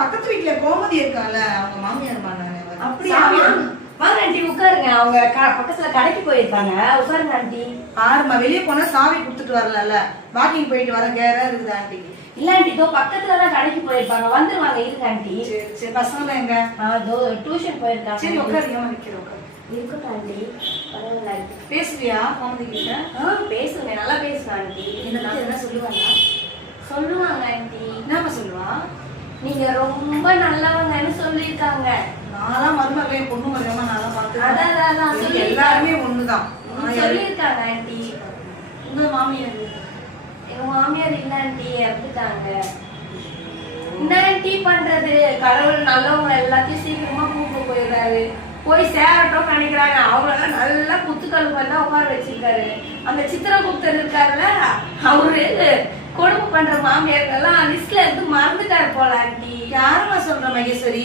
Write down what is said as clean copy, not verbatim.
பக்கத்து வீட்டுல கோமதி இருக்கால, அவங்க மாமியார் நானு. அப்படியா? வாங்க ஆண்டி உட்காருங்க. அவங்க பக்கத்துல கடைக்கு போயிருக்காங்க. உட்காருங்க ஆண்டி. ஆறுமா வெளியே போனா சாவி கொடுத்துட்டு வரல, வாக்கிங் போயிட்டு வர கேரா இருக்குது ஆண்டி. இல்ல ஆண்டி, இதோ பக்கத்துலதான் கடைக்கு போயிருப்பாங்க, வந்துருவாங்க. இருங்க ஆண்டி. சரி சரி. பசங்க எங்க? டியூஷன் போயிருக்காங்க. சரி உட்காருங்க, வைக்கிறேன். இருக்கட்டும் ஆண்டி, பரவாயில்ல. பேசுவியா கோமதி கிட்ட? பேசுங்க, நல்லா பேசுவேன் ஆண்டி. என்ன சொல்லுவாங்க? சொல்லுவாங்க ஆண்டி. என்னமா சொல்லுவா? நீங்க ரொம்ப நல்லவங்கன்னு சொல்லிருக்காங்க. நான்லாம் மருமகளையும் பொண்ணு மருமகமா நல்லா பாத்து. அதான் எல்லாருமே ஒண்ணுதான் சொல்லிருக்காங்க ஆண்டி. உங்க மாமியார்? எங்க மாமியார் இல்ல ஆண்டி, இறந்துட்டாங்க. என்ன ஆண்டி பண்றது? கடவுள் நல்லவங்க எல்லாத்தையும் சீக்கிரமா கூப்பிட்டு போயிடுறாரு. போய் சேரட்டும் நினைக்கிறாங்க. அவங்கள நல்லா குத்துக்கல் பண்ணா உட்கார வச்சிருக்காரு. அந்த சித்திரகுப்தர் இருக்காருல்ல, அவரு கொடுமை பண்ற மாமியார்கள்லாம் லிஸ்ட்ல இருந்து மறந்துட்டாரு போல ஆண்டி. யாருமா சொல்ற மகேஸ்வரி?